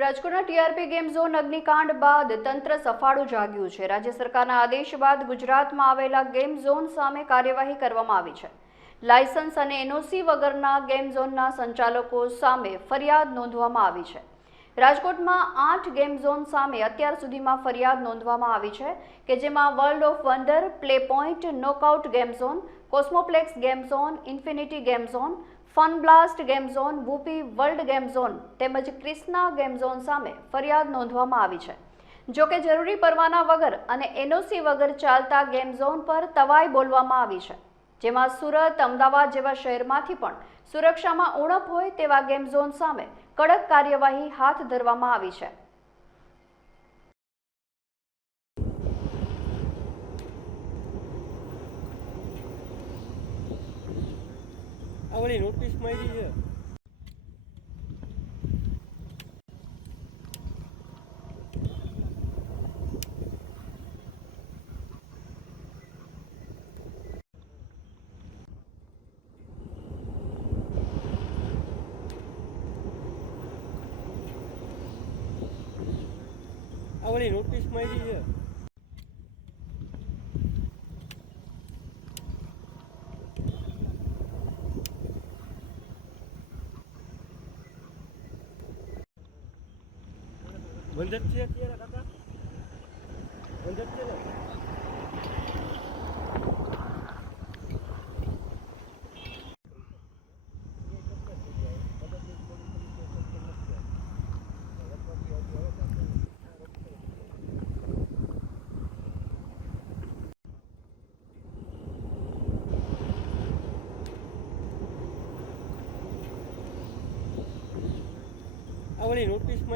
રાજકોટના TRP game zone અગ્નિકાંડ બાદ તંત્ર સફાળું જાગ્યું છે. રાજ્ય સરકારના આદેશ બાદ ગુજરાતમાં આવેલા ગેમ ઝોન સામે કાર્યવાહી કરવામાં આવી છે. લાયસન્સ અને એનઓસી વગરના ગેમ ઝોનના સંચાલકો સામે ફરિયાદ નોંધવામાં આવી છે. રાજકોટમાં આઠ ગેમ ઝોન સામે અત્યાર સુધીમાં ફરિયાદ નોંધવામાં આવી છે કે જેમાં world of wonder play point knockout game zone Cosmoplex game zone infinity game zone fun blast game zone, Woopie world game zone તેમજ ક્રિસ્ના ગેમ ઝોન સામે ફરિયાદ નોંધવામાં આવી છે. જો કે જરૂરી પરવાના વગર અને એનઓસી વગર ચાલતા ગેમ ઝોન પર તવાઈ બોલવામાં આવી છે. જેમાં સુરત, અમદાવાદ જેવા શહેરમાંથી પણ સુરક્ષામાં ઉણપ હોય તેવા ગેમ ઝોન સામે કડક કાર્યવાહી હાથ ધરવામાં આવી છે. આ ઓલી નોટિસ મારી છે. આ ઓલી નોટિસ મારી છે. બંધ જ છે અત્યારે કાકા? બંધ જ છે ને? આ ઓલી નોટિસ